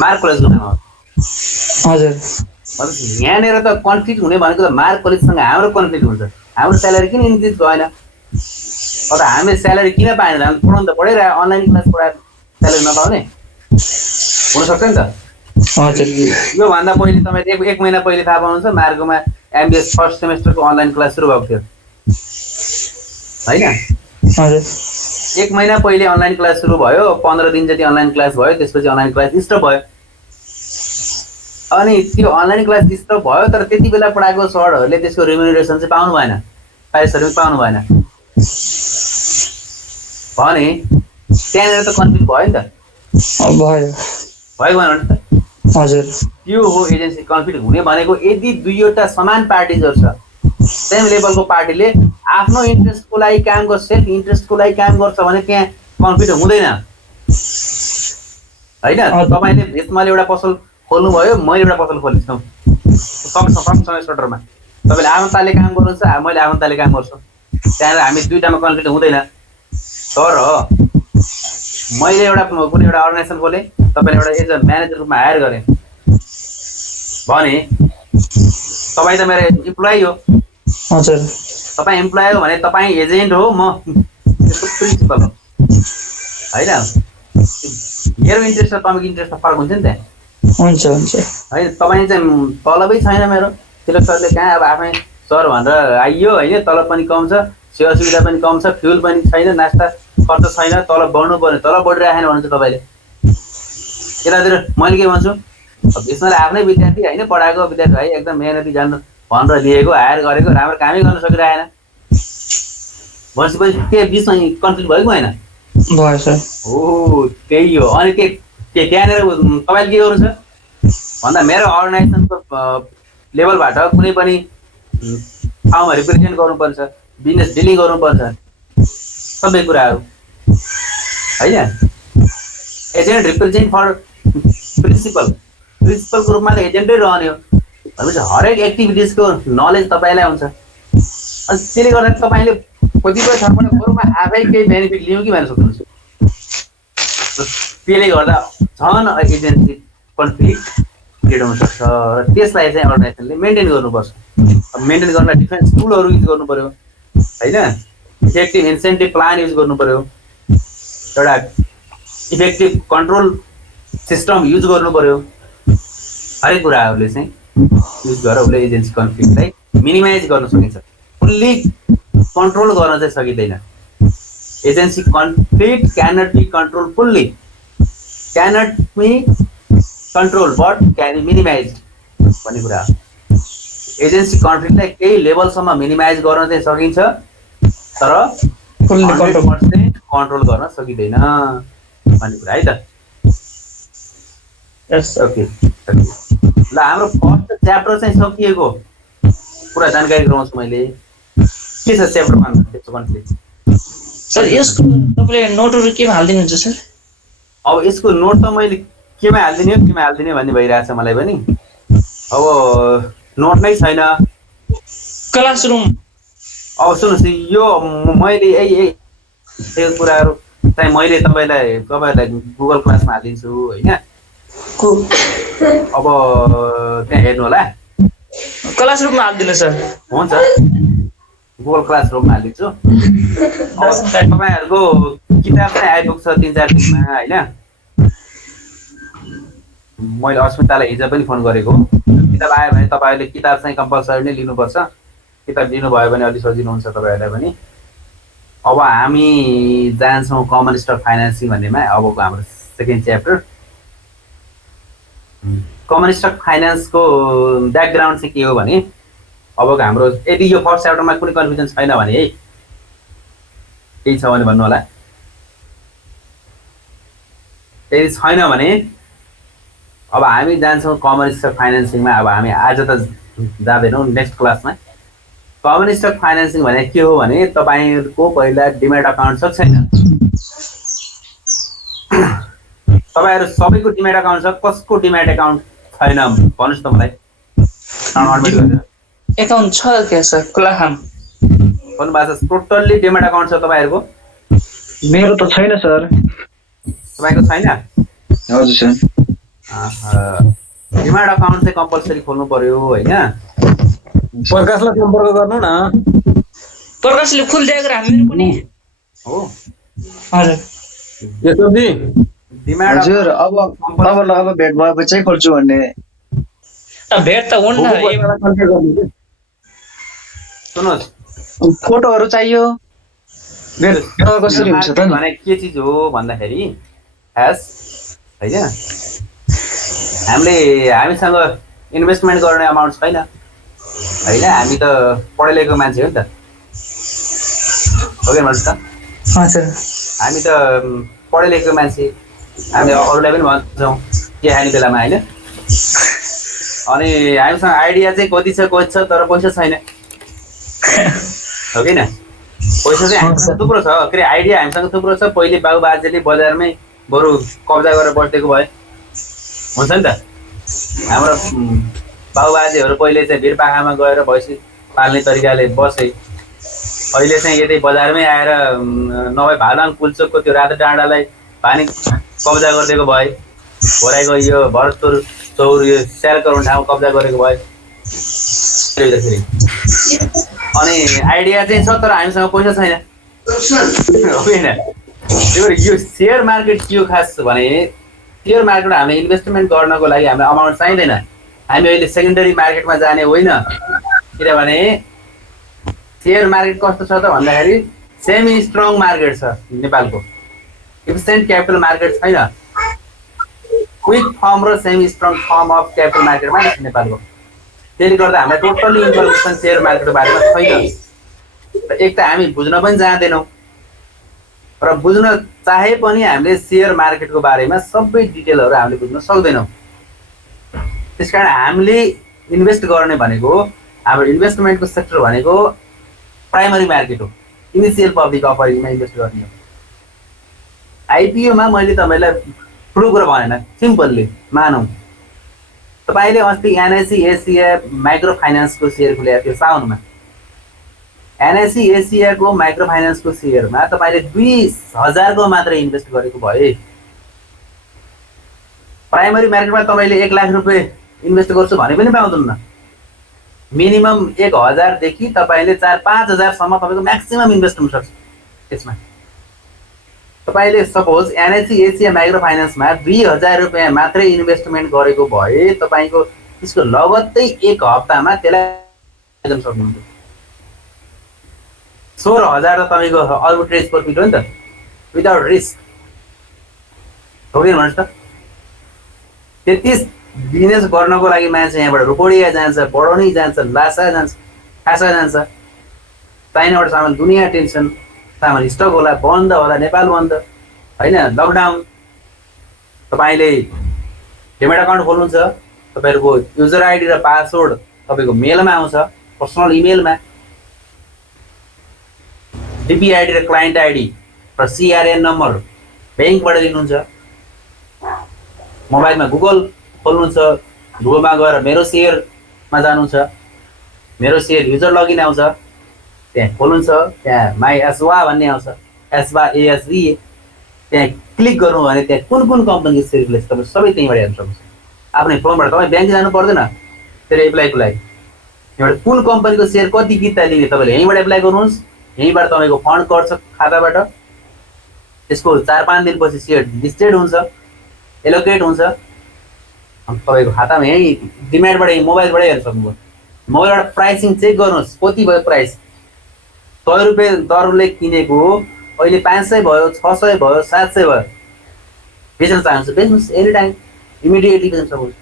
मार्क कलेजको नाम हो। हजुर। यहाँनिर त कन्फ्लिक्ट हुने भनेको त मार्क कलेजसँग हाम्रो कन्फ्लिक्ट हुन्छ। हाम्रो स्यालेरी किन इन्क्रिज भएन, अन्त हामीले स्यालेरी किन पाएन, हामी पढाउनु त पढाइरह्यो, अनलाइन क्लास पढाएर स्यालेरी नपाउने हुनसक्छ नि त। हजुर। योभन्दा पहिले तपाईँ एक महिना पहिले थाहा पाउनुहुन्छ मार्गमा MBS फर्स्ट सेमेस्टरको अनलाइन क्लास सुरु भएको थियो होइन। हजुर। 1 महिना पहिले अनलाइन क्लास सुरु भयो, 15 दिन जति अनलाइन क्लास भयो, त्यसपछि अनलाइन क्लास स्टप भयो। अनि त्यो अनलाइन क्लास स्टप भयो, तर त्यति बेला पढाएको सरहरूले त्यसको रेम्युनरेसन चाहिँ पाउनु भएन, पारिश्रमिक पाउनु भएन भने त्यहाँनिर त कन्फ्लिक्ट भयो नि त। भयो भएन त। हजुर। त्यो हो एजेन्सी कन्फ्लिक्ट हुने भनेको। यदि दुईवटा समान पार्टिजहरू छ, सेम लेभलको पार्टीले आफ्नो इन्ट्रेस्टको लागि काम गर्छ, सेल्फ इन्ट्रेस्टको लागि काम गर्छ भने त्यहाँ कन्फ्लिक्ट हुँदैन होइन। तपाईँले भेस्टमाले एउटा पसल खोल्नुभयो, मैले एउटा पसल खोलेको सँगसँगै सटरमा, तपाईँले आफ्नो तालले काम गर्नुहुन्छ, मैले आफ्नो तालले काम गर्छु, त्यहाँनिर हामी दुईवटामा कन्फ्लिक्ट हुँदैन। तर मैले एउटा कुनै एउटा अर्गनाइजेसन खोलेँ, तपाईँले एउटा एज अ म्यानेजर रूपमा हायर गरेँ भने तपाईँ त मेरो इम्प्लोइ हो। हजुर। तपाईँ इम्प्लोइ हो भने तपाईँ एजेन्ट हो, म त्यसको प्रिन्सिपल हो होइन। मेरो इन्ट्रेस्ट र तपाईँको इन्ट्रेस्ट फरक हुन्छ नि त्यहाँ। हुन्छ हुन्छ होइन। तपाईँ चाहिँ तलबै छैन मेरो, तिलक सरले कहाँ अब आफै सर भनेर आइयो होइन, तलब पनि कम छ, सेवा सुविधा पनि कम छ, फ्युल पनि छैन, नास्ता खर्च छैन, तलब बढ्नु पर्ने, तलब बढिरहेन भन्नुहुन्छ तपाईँले। यतातिर मैले के भन्छु, यसमा आफ्नै विद्यार्थी होइन, पढाएको विद्यार्थी है, एकदम मेहनती जान्नु भनेर लिएको, हायर गरेको, राम्रो कामै गर्न सकिरहेन भनेपछि के बिचमा कन्फ्लिक्ट भएको भएन? भयो सर। हो त्यही हो। अनि त्यहाँनिर तपाईँले के गर्नु छ भन्दा मेरो अर्गनाइजेसनको लेभलबाट कुनै पनि ठाउँमा रिप्रेजेन्ट गर्नुपर्छ, बिजनेस डिलिङ गर्नुपर्छ, सबै कुराहरू होइन। एजेन्ट रिप्रेजेन्ट फर प्रिन्सिपलको रूपमा त एजेन्टै रहने हो भनेपछि हरेक एक्टिभिटिजको नलेज तपाईँलाई हुन्छ। अनि त्यसले गर्दा तपाईँले कतिपय ठाउँबाट अरूमा आफै केही बेनिफिट लिउँ कि भनेर सोच्नुहुन्छ। त्यसले गर्दा झन् एजेन्सी कन्फ्लिक्ट क्रिएट हुनसक्छ र त्यसलाई चाहिँ अर्गनाइजेसनले मेन्टेन गर्नुपर्छ। मेन्टेन गर्न डिफरेन्ट टुलहरू युज गर्नु पर्यो होइन, इफेक्टिभ इन्सेन्टिभ प्लान युज गर्नु पर्यो, एउटा इफेक्टिभ कन्ट्रोल सिस्टम युज गर्नु पर्यो। हरेक कुराहरूले चाहिँ युज गरेर उसले एजेन्सी कन्फ्लिक्टलाई मिनिमाइज गर्न सकिन्छ, फुल्ली कन्ट्रोल गर्न चाहिँ सकिँदैन। Agency conflict cannot be control fully, cannot be control but can be minimise भन्ने कुरा हो। एजेन्सी कन्फ्लिक्टलाई केही लेभलसम्म मिनिमाइज गर्न चाहिँ सकिन्छ, तर 100% कन्ट्रोल गर्न सकिँदैन भन्ने कुरा है त। ओके ल, हाम्रो फर्स्ट च्याप्टर चाहिँ सकिएको पुरा जानकारी गराउँछु मैले। के छ च्याप्टर 1 कन्फ्लिक्ट? सर यसको तपाईँले नोटहरू केमा हालिदिनुहुन्छ सर? अब यसको नोट त मैले केमा हालिदिने भन्ने भइरहेछ मलाई पनि। अब नोट नै छैन। क्लासरुम अब सुन्नुहोस् यो मैले यो कुराहरू चाहिँ मैले तपाईँहरूलाई गुगल क्लासमा हालिदिन्छु होइन। अब त्यहाँ हेर्नु होला। क्लासरुममा हालिदिनु सर। हुन्छ गुगल क्लासरुममा हालिदिन्छु। तपाईँहरूको किताब चाहिँ आइपुग्छ 3-4 दिनमा होइन। मैले अस्मितालाई हिजो पनि फोन गरेको। किताब आयो भने तपाईँहरूले किताब चाहिँ कम्पलसरी नै लिनुपर्छ। किताब लिनुभयो भने अलिक सजिलो हुन्छ तपाईँहरूलाई पनि। अब हामी जान्छौँ कमन स्टक फाइनेन्सिङ भन्नेमा। अबको हाम्रो सेकेन्ड च्याप्टर कमन स्टक फाइनेन्सको ब्याकग्राउन्ड चाहिँ के हो भने अबको हाम्रो यदि यो फर्स्ट च्याप्टरमा कुनै कन्फ्युजन छैन भने है केही छ भने भन्नु होला। यदि छैन भने अब हामी जान्छौँ कमन स्टक फाइनेन्सिङमा। अब हामी आज त जाँदैनौँ, नेक्स्ट क्लासमा। कमन स्टक फाइनेन्सिङ भने के हो भने तपाईँहरूको पहिला डिमेट अकाउन्ट छ छैन? तपाईँहरू सबैको डिमेट अकाउन्ट छ, कसको डिमेट अकाउन्ट छैन भन्नुहोस् त मलाई। एकाउन्ट छ क्या सर? कुलाखाम भन्नुभएको छ टोटल्ली डिमेट अकाउन्ट छ तपाईँहरूको? मेरो त छैन सर। तपाईँको छैन? हजुर सर। डिमेट अकाउन्ट चाहिँ कम्पलसरी खोल्नु पर्यो होइन। प्रकाशलाई सम्पर्क गर्नु न। प्रकाशले खोलिदिएको हामीहरू पनि हो हजुर। यसोजी डिमेट हजुर अब भेट भएपछि चाहिँ खोल्छु भन्ने। भेट त हुन्न। सुन्नुहोस् फोटोहरू चाहियो। भेट कसरी हुन्छ त नि? भने के चिज हो भन्दाखेरि खास होइन हामीसँग इन्भेस्टमेन्ट गर्ने अमाउन्ट छैन होइन। हामी त पढे लेखेको मान्छे हो नि त, हो कि भन्नुहोस् त। हामी त पढे लेखेको मान्छे, हामी अरूलाई पनि भन्छौँ के खाने बेलामा होइन। अनि हामीसँग आइडिया चाहिँ कति छ तर पैसा छैन, हो कि न? पैसा चाहिँ हामीसँग थुप्रो छ, के अरे आइडिया हामीसँग थुप्रो छ। पहिले बाबु बाजेले बजारमै बरु कब्जा गरेर बसेको भए हुन्छ नि त। हाम्रो बाबु बाजेहरू पहिले चाहिँ भिरपाखामा गएर भैँसी पाल्ने तरिकाले बसे। अहिले चाहिँ यतै बजारमै आएर नभए भालाङ पुल्चोकको त्यो रातो डाँडालाई पानी कब्जा गरिदिएको भए, भोराइको यो भरतपुर चौर यो स्याल करोड ठाउँ कब्जा गरेको भए। अनि आइडिया चाहिँ छ तर हामीसँग पैसा छैन, होइन? यो सेयर मार्केट के हो खास भने सेयर मार्केट हामीले इन्भेस्टमेन्ट गर्नको लागि हामीलाई अमाउन्ट चाहिँदैन। हामी अहिले सेकेन्डरी मार्केटमा जाने होइन, किनभने सेयर मार्केट कस्तो छ त भन्दाखेरि सेमी स्ट्रङ मार्केट छ नेपालको। इफिसिएन्ट क्यापिटल मार्केट छैन, क्विक फर्म र semi strong form of capital मार्केटमा छ नेपालको। त्यसले गर्दा हामीलाई टोटल्ली इन्फर्मेसन सेयर मार्केटको बारेमा छैन। एक त हामी बुझ्न पनि जाँदैनौँ र बुझ्न चाहे पनि हामीले सेयर मार्केटको बारेमा सबै डिटेलहरू हामीले बुझ्न सक्दैनौँ। त्यसकारण हामीले इन्भेस्ट गर्ने भनेको हाम्रो इन्भेस्टमेन्टको सेक्टर भनेको प्राइमरी मार्केट हो, इनिसियल पब्लिक अफरिङमा इन्भेस्ट गर्ने हो। आइपिओमा मैले तपाईँलाई ठुलो कुरा भनेन, सिम्पल्ली मानौँ तपाईँले अस्ति एनआइसी एसिया माइक्रो फाइनेन्सको सेयर खुलेको थियो साउनमा। एनआइसी एसियाको माइक्रो फाइनेन्सको सेयरमा तपाईँले 20,000 को मात्र इन्भेस्ट गरेको भए प्राइमरी मार्केटमा तपाईँले 1 लाख रुपियाँ इन्भेस्ट गर्छु भने पनि पाउँदैन। मिनिमम 1,000 देखि तपाईँले 4-5 हजारसम्म तपाईँको म्याक्सिमम इन्भेस्ट हुन सक्छ त्यसमा। तपाईँले सपोज एनआइसी एसिया माइक्रो फाइनेन्समा 2,000 रुपियाँ मात्रै इन्भेस्टमेन्ट गरेको भए तपाईँको त्यसको लगत्तै 1 हप्तामा त्यसलाई सक्नुहुन्छ। 16,000 त तपाईँको अर्बिट्रेज प्रफिट हो नि त, विदाउट रिस्क, हो कि भन्नुहोस् त। त्यति बिजनेस गर्नको लागि मान्छे यहाँबाट रोपडिया जान्छ, बढौनी जान्छ, लासा जान्छ, खासा जान्छ। चाइनाबाट सामान दुनियाँ टेन्सन, सामान स्टक होला, बन्द होला, नेपाल बन्द होइन, लकडाउन। तपाईँले डिमेट अकाउन्ट खोल्नुहुन्छ, तपाईँहरूको युजर आइडी र पासवर्ड तपाईँको मेलमा आउँछ, पर्सनल इमेलमा। डिपी आइडी र क्लाइन्ट आइडी र सिआरएन नम्बर ब्याङ्कबाट लिनुहुन्छ। मोबाइलमा गुगल खोल्नुहुन्छ, गुगलमा गएर मेरो सेयरमा जानुहुन्छ, मेरो सेयर युजर लगइन आउँछ, त्यहाँ खोल्नुहुन्छ, त्यहाँ माई एसवा भन्ने आउँछ, एसवा एएसबी, त्यहाँ क्लिक गर्नु भने त्यहाँ कुन कुन कम्पनीको सेयरले तपाईँ सबै त्यहीँबाट हेर्न सक्नुहुन्छ। आफ्नै फोनबाट तपाईँ ब्याङ्क जानु पर्दैन तेरो एप्लाईको लागि। यहाँबाट कुन कम्पनीको सेयर कति किता लिने तपाईँले यहीँबाट एप्लाई गर्नुहोस्, यहीँबाट तपाईँको फन्ड कट्छ खाताबाट, त्यसको 4-5 दिनपछि सेयर लिस्टेड हुन्छ, एलोकेट हुन्छ, अनि तपाईँको खातामा यहीँ डिम्याटबाट मोबाइलबाट हेर्न सक्नुभयो। मोबाइलबाट प्राइसिङ चेक गर्नुहोस्, कति भयो प्राइस, 100 रुपियाँ दरले किनेको अहिले 500 भयो, 600 भयो, 700 भयो, बेच्न चाहन्छु बेच्नुहोस्, एनी टाइम इमिडिएटली बेच्न सक्नुहुन्छ।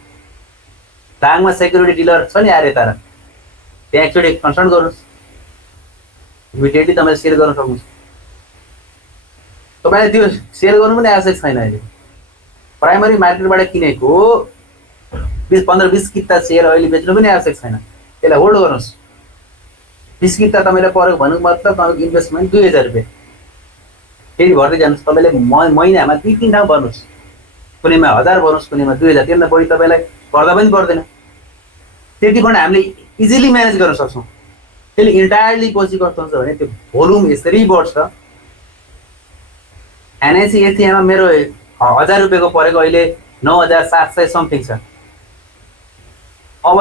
दाङमा सेक्युरिटी डिलर छ नि आर्य तारा, त्यहाँ एकचोटि कन्सल्ट गर्नुहोस्, इमिडिएटली तपाईँले सेयर गर्न सक्नुहुन्छ। तपाईँले त्यो सेयर गर्नु पनि आवश्यक छैन। अहिले प्राइमरी मार्केटबाट किनेको 15-20 किता सेयर अहिले बेच्नु पनि आवश्यक छैन, त्यसलाई होल्ड गर्नुहोस्। 20 किता तपाईँले परेको भन्नुको मतलब तपाईँको इन्भेस्टमेन्ट 2000 रुपियाँ फेरि भर्दै जानुहोस्। तपाईँले महिनामा 2-3 ठाउँ भर्नुहोस्, कुनैमा 1000 भर्नुहोस्, कुनैमा 2000, त्योभन्दा बढी तपाईँलाई गर्दा पनि पर्दैन। त्यति फन्ड हामीले इजिली म्यानेज गर्न सक्छौँ। त्यसले इन्टायरली पछि कस्तो हुन्छ भने त्यो भोल्युम यसरी बढ्छ। एनआइसी एसिआमा मेरो 1000 रुपियाँको परेको अहिले 9700 समथिङ छ। अब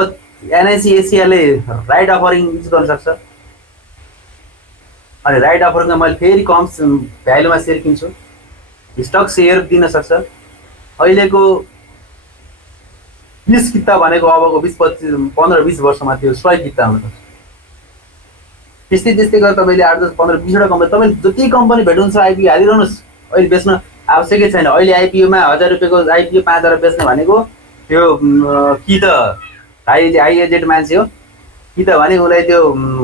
एनआइसी एसियाले राइट अफरिङ युज गर्न सक्छ, अनि राइट अफरिङमा मैले फेरि कम भ्यालुमा सेयर किन्छु, स्टक सेयर दिन सक्छ। अहिलेको 20 किता भनेको अबको 15-20 वर्षमा त्यो 100 किता हुन सक्छ। त्यस्तै त्यस्तै गरेर तपाईँले 8-10-15-20वटा कम्पनी, तपाईँले जति कम्पनी भेट्नुहुन्छ आइपिओ हालिरहनुहोस्। अहिले बेच्न आवश्यकै छैन। अहिले आइपिओमा 1000 रुपियाँको आइपिओ 5000 बेच्ने भनेको त्यो कि त हाई एजेड मान्छे हो, कि त भने उसलाई त्यो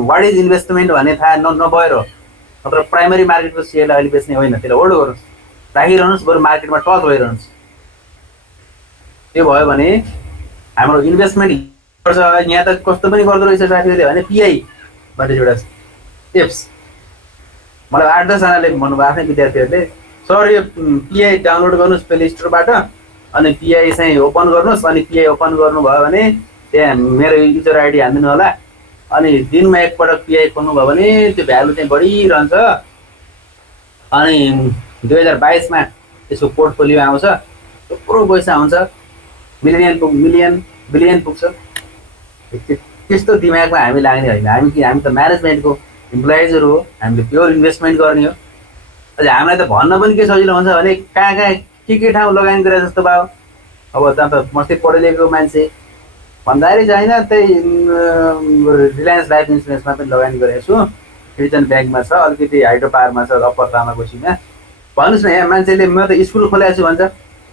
वाट इज इन्भेस्टमेन्ट भन्ने थाहा नभएर हो। नत्र प्राइमरी मार्केटको सेयरलाई अहिले बेच्ने होइन, त्यसलाई होल्ड गर्नुहोस्, राखिरहनुहोस्, बरु मार्केटमा टच भइरहनुहोस्। त्यो भयो भने हाम्रो इन्भेस्टमेन्ट गर्छ। यहाँ त कस्तो पनि गर्दो रहेछ साथीहरूले भने पिआई भन्ने एउटा एप्स, मलाई 8-10 जनाले भन्नुभयो आफ्नै विद्यार्थीहरूले, सर यो पिआई डाउनलोड गर्नुहोस् प्ले स्टोरबाट, अनि पिआई चाहिँ ओपन गर्नुहोस्, अनि पिआई ओपन गर्नुभयो भने त्यहाँ मेरो युजर आइडी हालिदिनु होला, अनि दिनमा एकपटक पिआई खोल्नुभयो भने त्यो भ्यालु चाहिँ बढिरहन्छ। अनि 2022मा त्यसको पोर्टफोलियो आउँछ, थुप्रो पैसा हुन्छ, बिलियन पुग्छ। त्यस्तो दिमागमा हामी लाग्ने होइन। हामी त म्यानेजमेन्टको इम्प्लोइजहरू हो, हामीले प्योर इन्भेस्टमेन्ट गर्ने हो। अझ हामीलाई त भन्न पनि के सजिलो हुन्छ भने कहाँ के ठाउँ लगानी गरे जस्तो भयो। अब त्यहाँ त मस्तै पढे लेखेको मान्छे भन्दाखेरि चाहिँ होइन, त्यही रिलायन्स लाइफ इन्सुरेन्समा पनि लगानी गरेको छु, रिजन ब्याङ्कमा छ, अलिकति हाइड्रो पावरमा छ, अप्पर तामाकोसीमा। भन्नुहोस् न, यहाँ मान्छेले म त स्कुल खोलेको छु भन्छ,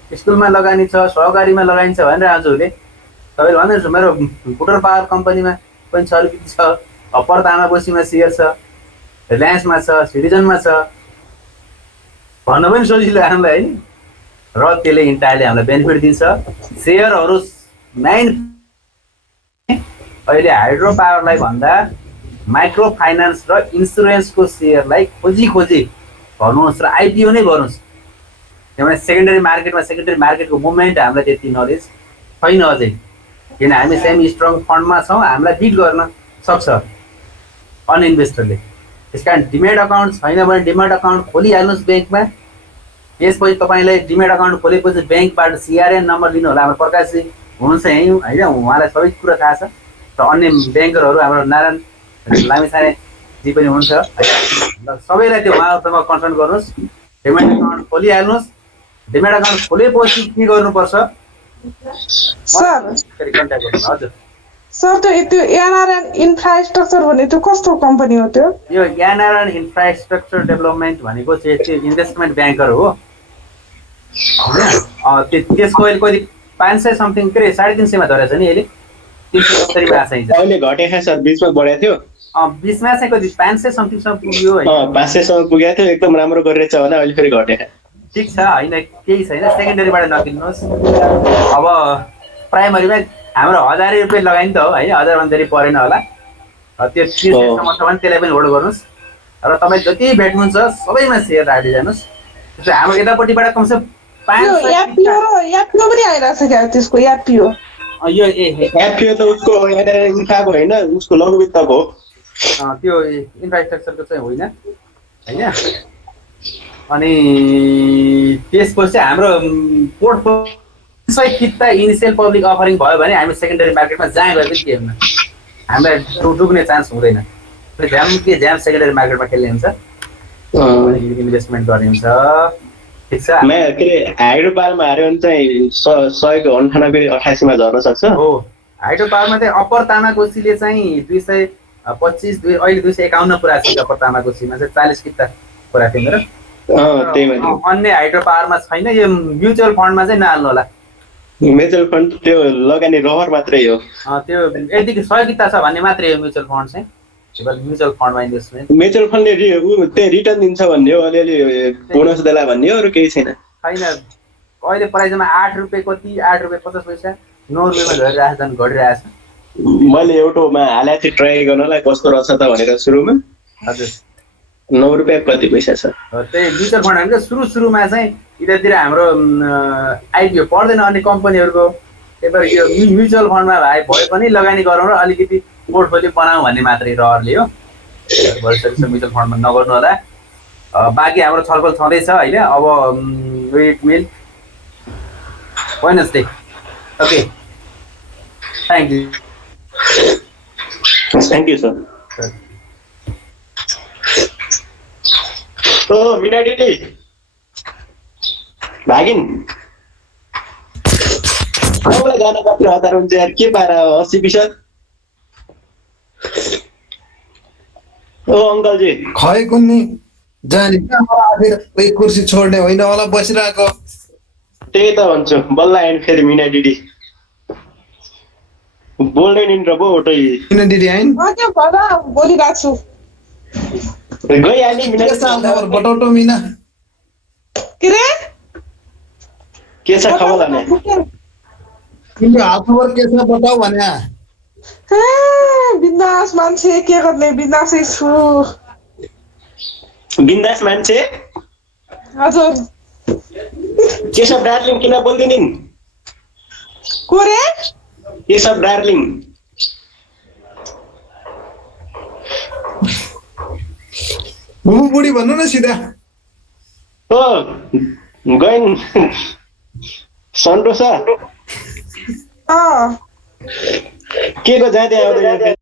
स्कुलमा लगानी छ, सहकारीमा लगानी छ भनेर आजहरूले तपाईँले भन्नुहोस् मेरो बुटर पावर कम्पनीमा पनि छ, अलिकति छ, अप्पर तामाकोसीमा सेयर छ, रिलायन्समा छ, सिटिजनमा छ, भन्न पनि सजिलो हामीलाई होइन। र त्यसले इन्टायरली हामीलाई बेनिफिट दिन्छ। सेयरहरू 9 अहिले हाइड्रो पावरलाई भन्दा माइक्रो फाइनान्स र इन्सुरेन्सको सेयरलाई खोजी भर्नुहोस् र आइपिओ नै भर्नुहोस्। किनभने सेकेन्डरी मार्केटको मुभमेन्ट हामीलाई त्यति नलेज छैन अझै, किन हामी सेमी स्ट्रङ फन्डमा छौँ, हामीलाई बिट गर्न सक्छ अनइन्भेस्टरले। त्यस कारण डिमेट अकाउन्ट छैन भने डिमेट अकाउन्ट खोलिहाल्नुहोस् ब्याङ्कमा। त्यसपछि तपाईँले डिमेट अकाउन्ट खोलेपछि ब्याङ्कबाट सिआरएन नम्बर लिनु होला। हाम्रो प्रकाशजी हुनुहुन्छ यहीँ होइन, उहाँलाई सबै कुरा थाहा छ, र अन्य ब्याङ्करहरू हाम्रो नारायण लामिछानेजी पनि हुनुहुन्छ। सबैलाई त्यो उहाँहरूसँग कन्सल्ट गर्नुहोस्, डिमेट अकाउन्ट खोलिहाल्नुहोस्। डिमेट अकाउन्ट खोलेपछि के गर्नुपर्छ सर? कन्ट्याक्ट गर्नुहोस्। हजुर सर, त्यो एनआरएन इन्फ्रास्ट्रक्चर भन्ने त्यो कस्तो कम्पनी हो? त्यो यो एनआरएन इन्फ्रास्ट्रक्चर डेभलपमेन्ट भनेको चाहिँ त्यो इन्भेस्टमेन्ट ब्याङ्कर हो। त्यसको अहिले कति 500 समथिङ के अरे 350 मा धरेको छ नि, अहिले 370 मा आछ। अहिले घटेको छ सर, बिचमा बढेको थियो, बिचमा चाहिँ कति 500 समथिङ सम्म पुग्यो होइन, 500 सम्म पुगेको थियो, एकदम राम्रो गरिरहेछ भने अहिले फेरि घटेको। ठिक छ, होइन केही छैन, सेकेन्डरीबाट नकिन्नुहोस्। अब प्राइमरीमा हाम्रो 1000 रुपियाँ लगानी त हो होइन, 1000 भन्दा धेरै परेन होला, त्यो 30 सम्म छ भने त्यसलाई पनि होल्ड गर्नुहोस्। र तपाईँ जति भेट्नुहुन्छ सबैमा सेयर राख्दै जानुहोस्। त्यसो हाम्रो यतापट्टिबाट कमसेकम यो 500 यापियो र यापियो पनि आइरहेछ क्या त्यसको यापियो। यो एफपिओ त उसको इन्फ्राको होइन, उसको लघु वित्तको हो। त्यो इन्फ्रास्ट्रक्चरको चाहिँ होइन होइन। अनि त्यसपछि हाम्रो पोर्टफोलियो किता इनिसियल पब्लिक अफरिङ भयो भने हामी सेकेन्डरी मार्केटमा जहाँ गए पनि के हुन्न, हामीलाई डुब्ने चान्स हुँदैन। ज्याम सेकेन्डरी मार्केटमा खेल्ने हुन्छ, इन्भेस्टमेन्ट गर्ने हुन्छ। ठिक छ। के अरे हाइड्रो पावरमा हार्यो भने चाहिँ 198-88 मा झर्न सक्छ। हो, हाइड्रो पावरमा चाहिँ अप्पर तामाकोसीले चाहिँ 225 अहिले 251 पुरा छ। अप्पर तामाकोसीमा चाहिँ 40 किता पुरा थियो मेरो। त्यही माथि अन्य हाइड्रो पावरमा छैन। यो म्युचुअल फन्डमा चाहिँ नहाल्नु होला। म्युचुअल फन्ड त्यो लगानी रहर मात्रै हो। त्यो यतिकै 100 किता छ भन्ने मात्रै हो म्युचुअल फन्ड चाहिँ। केवल म्युचुअल फन्डमा इन्भेस्टमेन्ट। म्युचुअल फन्डले त्यही रिटर्न दिन्छ भन्ने हो, अलिअलि बोनस देला भन्ने हो, अरू केही छैन। छैन। अहिले प्राइजमा 8 रुपियाँ कति 8 रुपियाँ 50 पैसा 9 रुपियाँमा झरिरहेछ, झन् घटिरहेछ। मैले एउटोमा हालेको थिएँ ट्राई गर्नलाई कस्तो रहेछ त भनेर सुरुमा। हजुर 9 रुपियाँ कति पैसा छ। त्यही म्युचुअल फन्ड भनेको सुरुमा चाहिँ यतातिर हाम्रो आइपिओ पर्दैन अन्य कम्पनीहरूको। त्यही भएर यो म्युचुअल फन्डमा भए पनि लगानी गरौँ र अलिकति पोर्टफोलियो बनाऊ भन्ने मात्रै रहरले हो। भइसकेको छ, म्युचुअल फन्डमा नगर्नु होला। बाँकी हाम्रो छलफल छँदैछ होइन। अब wait will Wednesday. Okay, thank you. Thank you sir. Mina दिदी भागिन गाउँलाई जान कति हतार हुन्छ यार, के पारा 80%। ओ अङ्कलजी खै कुन्नी जाने कोही कुर्सी छोड्ने होइन होला बसिरहेको। त्यही त भन्छु, बल्ल आइन् फेरि मिना दिदी बोल्दै नि र पो ओटै। किन दिदी आइन्? त्यो भएर बोलिरहेको छु। गइहाल्ने मिना के छ खबर बटौटो मिना? के रे के छ खबर भने तिम्रो हाल खबर के छ बताऊ भने। बिन्दास मान्छे, के गर्ने, बिन्दासै छु। बिन्दास मान्छे। हजुर केशव डार्लिङ किन बोल्दैनिन्? को रे? केशव डार्लिङ बुढी भन्नु न सिधा। हो गइन् सन्टोसा अँ के को जाँदै आउँदैन?